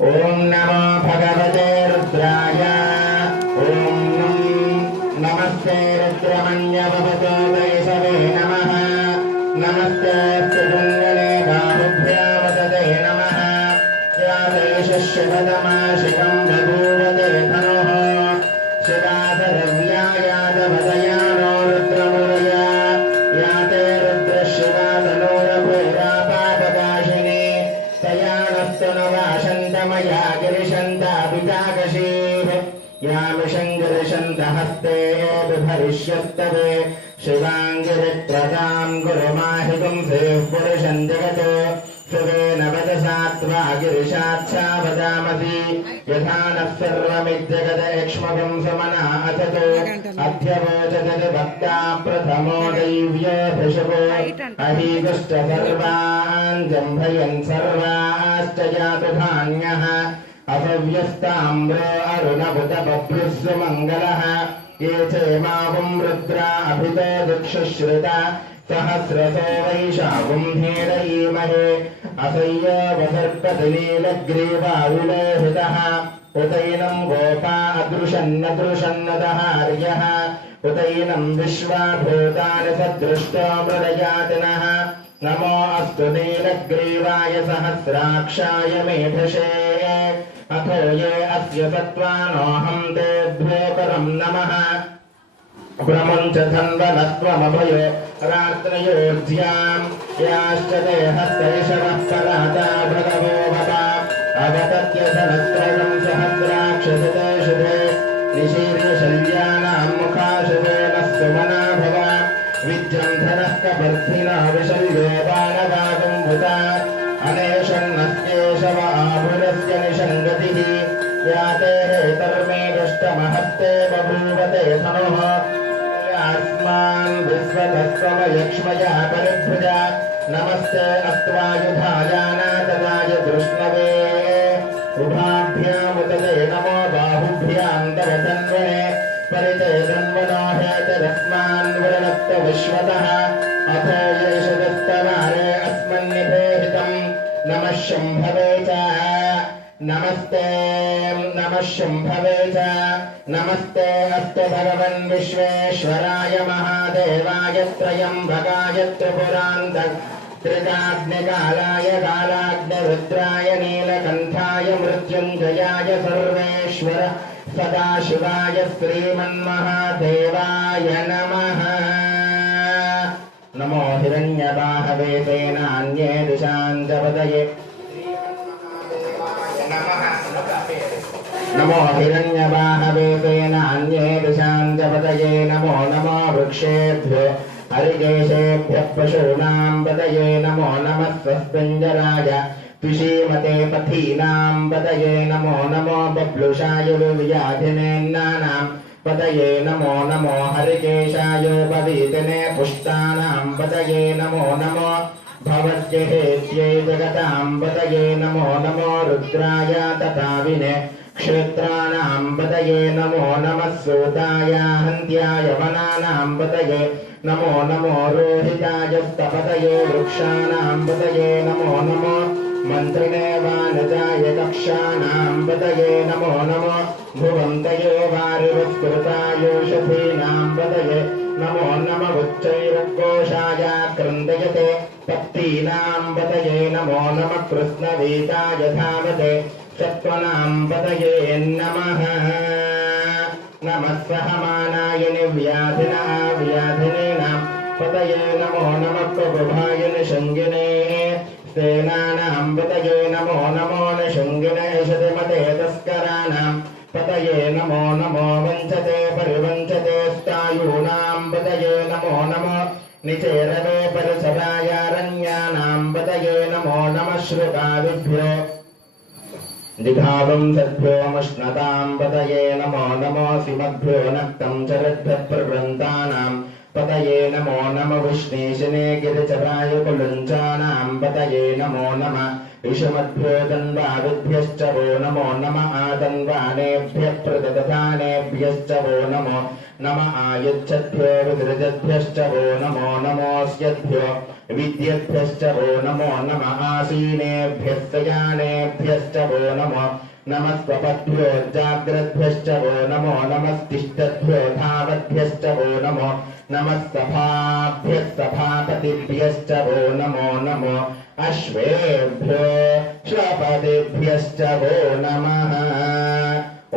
ओम नमो भगवते रुद्राय। ओम नमस्ते रुद्रमन्यवतो वैषवे नमः। नमस्ते तुंगले बाहुभ्यावतते नमः। यादेशशिवतमाशिकं बभूवते धनुः। शिवाधरव्यायादवदयानो रुद्रमुरया। याते रुद्रशिवा तनोरभूरा पापकाशिनी। तया नस्तनुवाशन्तमया गिरिशन्ता पिताकशीः। यामिषङ्गिरिशन्तहस्ते बिभरिष्यस्तवे। शिवाङ्गिरित्रतां गुरुमाहिगुं सेः पुरुषं जगतो। शिवेन वचसा त्वा गिरिशाच्छा वदामसि। यथा नः सर्वमिज्जगदेक्ष्मकं समना अथतो। अध्यवोचते वक्ता प्रथमो दैव्यो ऋषभो। अहीगुश्च सर्वान् जम्भयन् सर्वाश्च जातु धान्यः। अपव्यस्ताम्रो अरुणभुत बभ्रुः सुमङ्गलः। ये चेमाहुं रुद्रा अभितो दिक्षुश्रुता। सहस्रसो वैशाखुं हेरयीमहे। असह्यो वसर्पति नीलग्रीवारुलेहितः। उतैनं गोपा अदृशन्नदृशन्नदहार्यः। उतैनं विश्वाभूतानि सदृष्टो मृडयातिनः। नमो अस्तु नीलग्रीवाय सहस्राक्षाय मेधसे। अथो ये अस्य सत्त्वानोऽहं तेभ्यो परं नमः। भ्रमं च धन्वनत्वमभयो रात्रयोर्ध्याम्। याश्च ते हस्तैषवः कराता भगवो भवा। अवतत्य धनत्रयं सहस्राक्षसते शुभे। निशीर्यशल्यानां मुखाशुभे नः सुमना भव। विद्यं धनः कपर्धिना विशल्यो बाणवागुम्भुता। अनेशन्नस्येषव आभुरस्य निषङ्गतिः। याते हेतर्मे दष्टमहस्ते बभूवते धनुः। अस्मान् विश्वतस्त्वमयक्ष्मया परिभृजा। नमस्ते अस्त्वायुधायानातवाय कृष्णवे। उभाभ्यामुतते नमो बाहुभ्यां तव तन्वने। परिते तन्वनो हेतरस्मान् वृणत्त विश्वतः। अथो येष दत्तवारे अस्मन्निभेहितं। नमः शम्भवे च। नमस्ते नमः शम्भवे च। नमस्ते अस्तु भगवन् विश्वेश्वराय महादेवाय त्र्यम्बकाय त्रिपुरान्तकाग्निकालाय कालाग्निरुद्राय नीलकण्ठाय मृत्युञ्जयाय सर्वेश्वर सदाशिवाय श्रीमन्महादेवाय नमः। नमो हिरण्यबाहवे सेनान्ये दिशाञ्चपतये। नमो हिरण्यबाहवे सेनान्ये दिशाञ्चपतये। नमो नमो वृक्षेभ्यो हरिकेशेभ्यः पशूनां पतये। नमो नमः स्वस्पिञ्जराय तुषीमते पथीनां पतये। नमो नमो बब्लुषाय व्याधिनेन्नानां पतये। नमो नमो हरिकेशायोपवीतिने पुष्टानां पतये। नमो नमो भवद्यहेत्यै जगतां पतये। नमो नमो रुद्राय तथाविने क्षेत्राणां पतये। नमो नमः सूताय हन्त्याय वनानां पतये। नमो नमो रोहिताय स्तपतये वृक्षाणां पतये। नमो नमो मन्त्रिणे वानजाय कक्षाणां पतये। नमो नमो भुवन्तये वारिवस्कृतायोषधीनां पतये। नमो नमः उच्चैरघोषाय क्रन्दयते पत्तीनां पतये। नमो नमः कृष्णवीताय धावते सत्त्वनां पतये नमः। नमः सहमानाय व्याधिनीनां पतये। नमो नमः प्रभुभाय निषङ्गिने सेनानां पतये। नमो नमो निषङ्गिने शतिमते तस्कराणां पतये। नमो नमो वञ्चते परिवञ्चते स्थायूनां पतये। नमो नमो निचेरवे परिसरायारण्यानां पतये। नमो नमः श्रुतादिभ्यो दिघावं सद्भ्योमुष्णतां पतये। नमो नमो सिमद्भ्यो नक्तं चरद्भ्यः प्रवृन्तानां पतये। नमो नमः विष्णेशिने गिरिचराय कुलुञ्चानां पतये। नमो नमः इषमद्भ्यो तन्वादिभ्यश्च वो नमो नमः तन्वानेभ्यः प्रदधानेभ्यश्च वो नमो नमः आयुच्छद्भ्यो विदृजद्भ्यश्च वो नमो नमोऽस्यद्भ्यो विद्यद्भ्यश्च वो नमो नमः आसीनेभ्यः शयानेभ्यश्च वो नमो नमस्वपद्भ्यो जाग्रद्भ्यश्च वो नमो नमस्तिष्ठद्भ्यो धावद्भ्यश्च वो नमो नमस्सभाभ्यः सभापतिभ्यश्च वो नमो नमो अश्वेभ्यो श्वपतिभ्यश्च वो नमः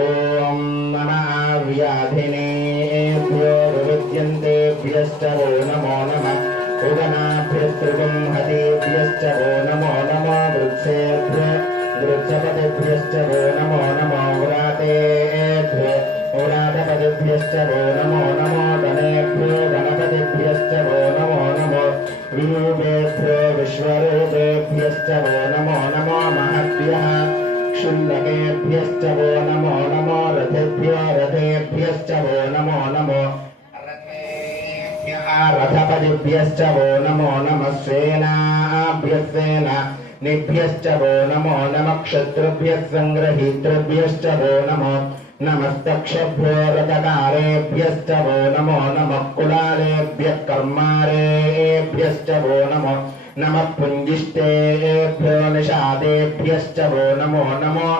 ॐ नमः व्याधिनेभ्यो विविद्यन्तेभ्यश्च वो नमो नमः उदनाभ्यस्तृगुंहतेभ्यश्च वो नमो नमो वृक्षेभ्यो वृक्षपतिभ्यश्च वो नमो नमो व्रातेभ्यो व्रातपतिभ्यश्च वो नमो नमो गणेभ्यो गणपतिभ्यश्च वो नमो नमो विरूपेभ्यो विश्वरूपेभ्यश्च वो नमो नमो महद्भ्यः क्षुल्लकेभ्यश्च वो नमो नमो रथेभ्यो रथेभ्यश्च वो नमो नमो रथपतिभ्यश्च वो नमो नमः सेनाभ्यः निभ्यश्च वो नमो नमः क्षत्रुभ्यः संग्रहीतृभ्यश्च वो नमो नमस्तक्षभ्यो रथकारेभ्यश्च वो नमो नमः कुलालेभ्यः कर्मारेभ्यश्च वो नमो नमः पुञ्जिष्टेभ्यो निषादेभ्यश्च वो नमो नमो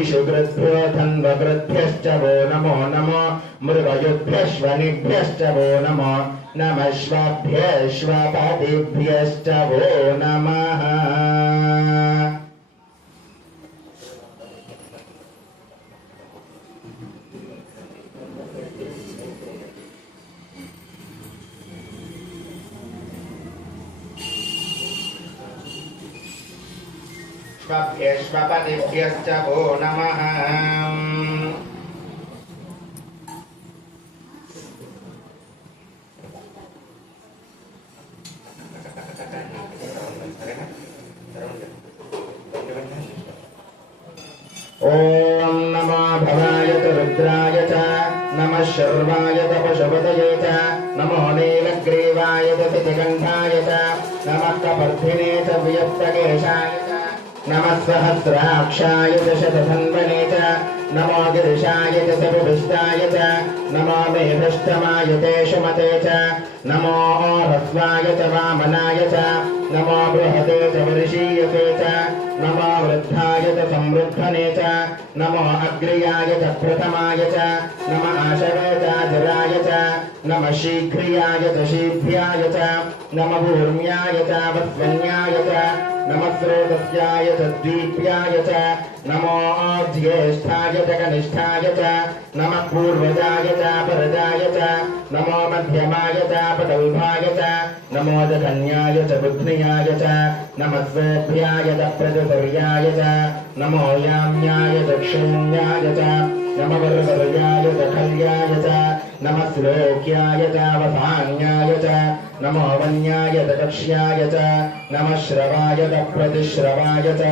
इषुकृद्भ्यो धन्वकृद्भ्यश्च वो नमो नमो मृगयुद्भ्यश्वनिभ्यश्च वो नमो नमः श्वभ्यश्वपतिभ्यश्च वो नमः श्वभ्यश्वपतिभ्यश्च वो नमः ॐ नमो भवाय च रुद्राय च नमः शर्वाय च पशुपतये च नमो नीलग्रीवाय च सितिकण्ठाय च नमः कपर्धिने च वियत्तकेशाय च नमः सहस्राक्षाय च शतधन्वने च नमो गिरिशाय च सपुभिष्टाय च नमो मेघष्टमाय ते शुमते च नमो ह्रस्वाय च वामनाय च नमो बृहते च वर्षीयते च नमो वृद्धाय च संवृद्धने च नमो अग्र्याय च प्रथमाय च नमः आशवे च जराय च नमः शीघ्रियाय च शीघ्र्याय च नमः भूर्म्याय च वस्वन्याय च नमः स्रोतस्याय च द्वीप्याय च नमो ज्येष्ठाय च कनिष्ठाय च नमः पूर्वजाय च परजाय च नमो मध्यमाय च पटौभाय च नमो जघन्याय च बुध्न्याय च नमः स्वेभ्याय च प्रजसर्याय च नमो याम्याय च क्षून्याय च नमः वर्वर्याय च खल्याय च नमः श्लोक्याय च वसान्याय च नमो वन्याय च कक्ष्याय च नमः श्रवाय च प्रतिश्रवाय च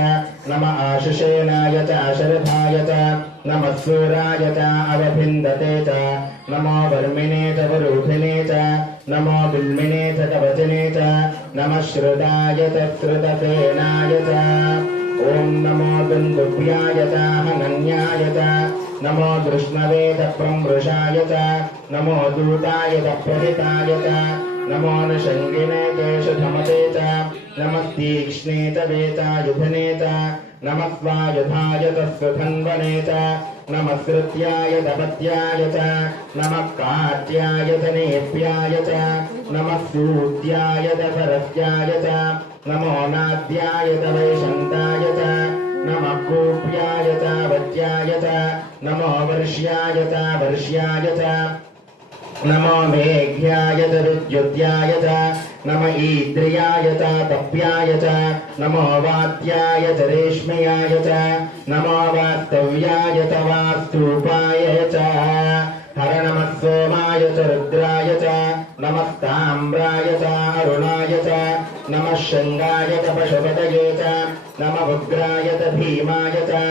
नमः आशुषेणाय च शरथाय च नमः सूराय च अवभिन्दते च नमो वर्मिणे च वरूधिने च नमो बिल्मिने च कवचने च नमः श्रुताय च श्रुतसेनाय च ॐ नमो दुन्दुभ्याय च हनन्याय च नमो कृष्णवे च प्रमृषाय च नमो दूताय च प्रहिताय च नमो नृशङ्गिने केशधमते च नमः तीक्ष्णे च वेतायुधने च नमः स्वायुधाय च सुधन्वने च नमः श्रुत्याय च पत्याय च नमः काट्याय च नेप्याय च नमः सूत्याय च सरस्याय च नमो नाद्याय च वैशन्ताय च नमः कूप्याय च वज्याय च नमो वर्ष्याय च वर्ष्याय च नमो मेघ्याय च विद्युत्याय च नम ईद्रियाय च तप्याय च नमो वात्याय च रेश्मयाय च नमो वास्तव्याय च वास्तूपाय च हर नमः सोमाय च रुद्राय च नमस्ताम्राय च अरुणाय च नमः शृङ्गाय च पशुपतये च नमः उग्राय च भीमाय च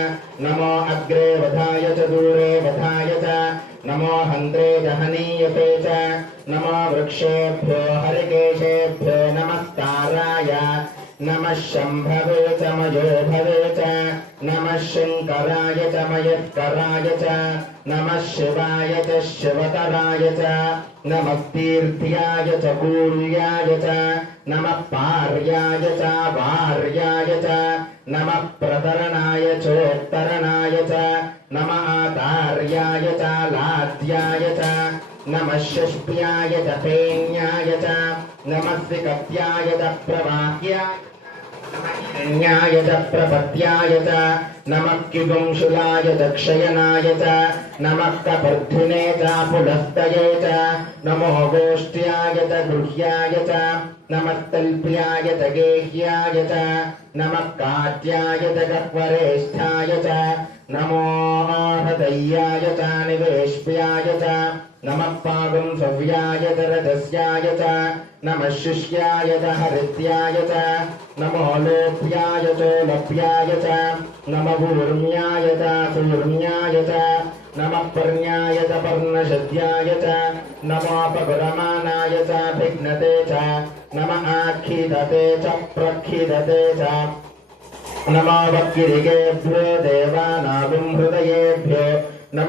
नमो अग्रे वधाय च दूरे वधाय च नमो हन्त्रे दहनीयते च नमो वृक्षेभ्यो हरिकेशेभ्यो नमस्ताराय नमः शम्भवे च मयोभवे च नमः शङ्कराय च मयत्कराय च नमः शिवाय च शिवतराय च नमः तीर्थ्याय च पूर्याय च नमः पार्याय च वार्याय च नमः प्रतरणाय चोत्तरणाय च नमः आतार्याय च लाद्याय च नमः षष्ट्याय च पेण्याय च नमः विकत्याय च प्रवाह्याय न्याय च प्रपत्याय च नमः किगुंशुलाय च क्षयनाय च नमः कपर्धिने च पुलस्तये च नमो गोष्ठ्याय च गुह्याय च नमः तल्प्याय च गेह्याय च नमः काट्याय च गह्वरेष्ठाय च नमो हृदयाय च निवेश्याय च नमः पागं सव्याय च रजस्याय च नमः शिष्याय च हरित्याय च नमो लोभ्याय च लभ्याय च नमः ऊर्म्याय च सूर्म्याय च नमः पर्ण्याय च पर्णशद्याय च नमोपगुरमानाय च भिघ्नते च नमः आखिदते च प्रखिदते च नमो वक्किरिकेभ्यो देवानागुं हृदयेभ्यो